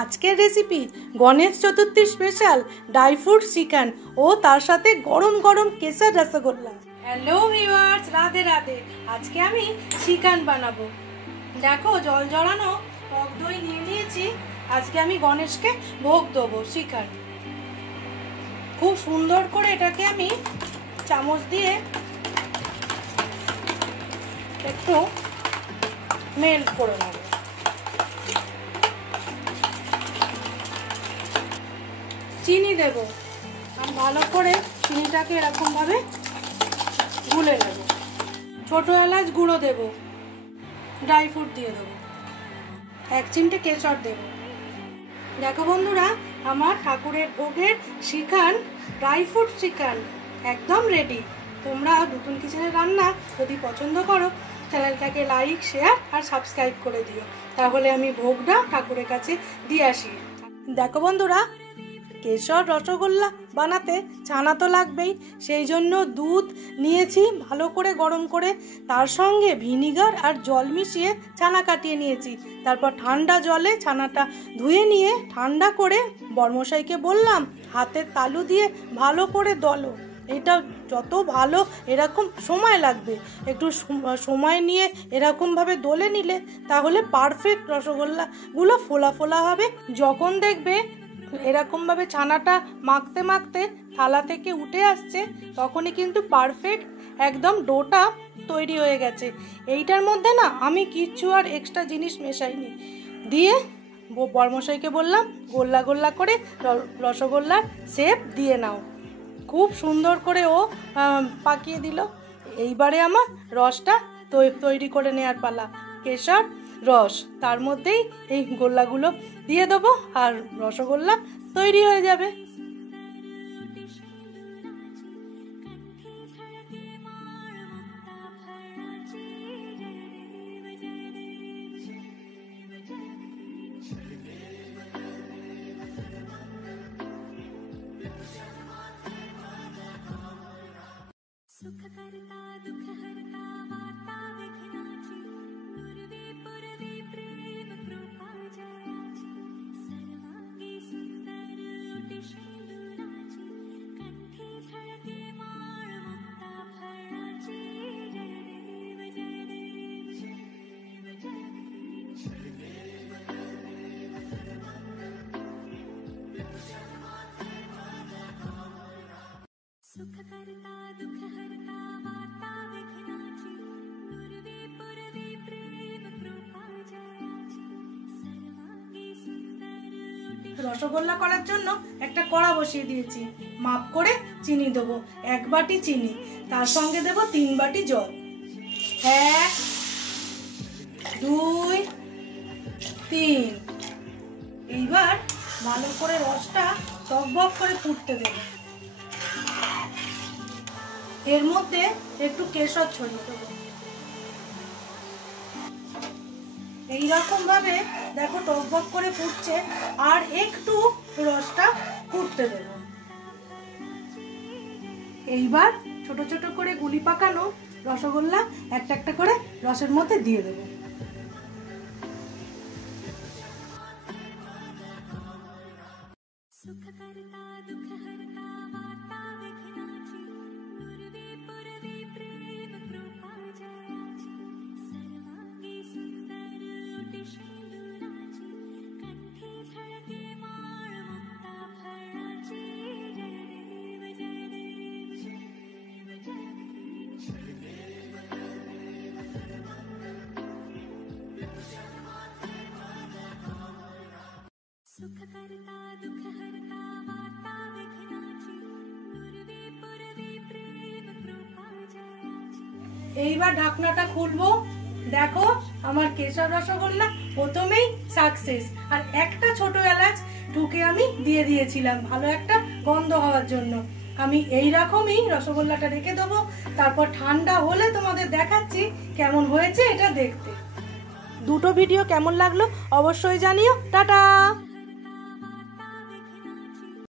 আজকের recipe Ganesh Chaturthi special dry fruit chicken ও তার সাথে গরম গরম কেশর রসগোল্লা। Hello viewers, Radhe Radhe. আজকে আমি চিকেন বানাবো। দেখো, জল জড়ানো টক দই নিয়ে নিয়েছি। আজকে আমি গণেশকে ভোগ দেবো চিকেন। খুব সুন্দর করে এটাকে আমি চামচ দিয়ে একটু মেল্ট করে নেব। চিনি দেব, আমি ভালো করে চিনিটাকে এরকমভাবে গুলে নেব। ছোট এলাচ গুঁড়ো দেব, ড্রাই ফ্রুট দিয়ে দেবো, 1 চিমটে কেশর দেব। দেখো বন্ধুরা, আমার ঠাকুরের ভোগের চিকেন, ড্রাই ফ্রুট চিকেন একদম রেডি। তোমরা নতুন কিচেনের রান্না যদি পছন্দ করো, চ্যানেলটাকে লাইক, শেয়ার আর সাবস্ক্রাইব করে দিও, তাহলে আমি ভোগটা ঠাকুরের কাছে দিয়ে আসি। দেখো বন্ধুরা, কেশর রসগোল্লা বানাতে ছানা তো লাগবেই, সেই জন্য দুধ নিয়েছি ভালো করে গরম করে, তার সঙ্গে ভিনিগার আর জল মিশিয়ে ছানা কাটিয়ে নিয়েছি। তারপর ঠান্ডা জলে ছানাটা ধুয়ে নিয়ে ঠান্ডা করে বর্মশাইকে বললাম হাতের তালু দিয়ে ভালো করে দলো। এটা যত ভালো এরকম সময় লাগবে, একটু সময় নিয়ে এরকমভাবে দলে নিলে তাহলে পারফেক্ট রসগোল্লাগুলো ফোলা ফোলা হবে। যখন দেখবে এরকমভাবে ছানাটা মাখতে মাখতে থালা থেকে উঠে আসছে, তখনই কিন্তু পারফেক্ট একদম ডোটা তৈরি হয়ে গেছে। এইটার মধ্যে না আমি কিচ্ছু আর এক্সট্রা জিনিস মেশাইনি। দিয়ে বর্মশাইকে বললাম গোল্লা গোল্লা করে রসগোল্লার শেপ দিয়ে নাও। খুব সুন্দর করে ও পাকিয়ে দিল। এইবারে আমার রসটা তৈরি করে নেওয়ার পালা। কেশর রস, তার মধ্যেই এই গোল্লাগুলো দিয়ে দেবো আর রসগোল্লা তৈরি হয়ে যাবে। রসগোল্লা করার জন্য একটা কড়া বসিয়ে দিয়েছি। মাপ করে চিনি দেবো, 1 বাটি চিনি, তার সঙ্গে দেব 3 বাটি জল। 1 2 3। এইবার ভালো করে রসটা টকবক করে ফুটতে দেব। এর মধ্যে একটু কেশর ছড়িয়ে দেবো। এইরকম ভাবে দেখো টকবক করে ফুটছে, আর একটু রসটা ফুটতে দেব। এইবার ছোট ছোট করে গুলি পাকানো রসগোল্লা একটা একটা করে রসের মধ্যে দিয়ে দেব। এইবার ঢাকনাটা খুলবো। দেখো, আমার কেশর রসগোল্লা প্রথমেই সাকসেস। আর একটা ছোট এলাচ ঢুকে আমি দিয়ে দিয়েছিলাম ভালো একটা গন্ধ হওয়ার জন্য। আমি এইরকমই রসগোল্লাটা রেখে দেবো, তারপর ঠান্ডা হলে তোমাদের দেখাচ্ছি কেমন হয়েছে এটা দেখতে। দুটো ভিডিও কেমন লাগলো অবশ্যই জানিও। টাটা।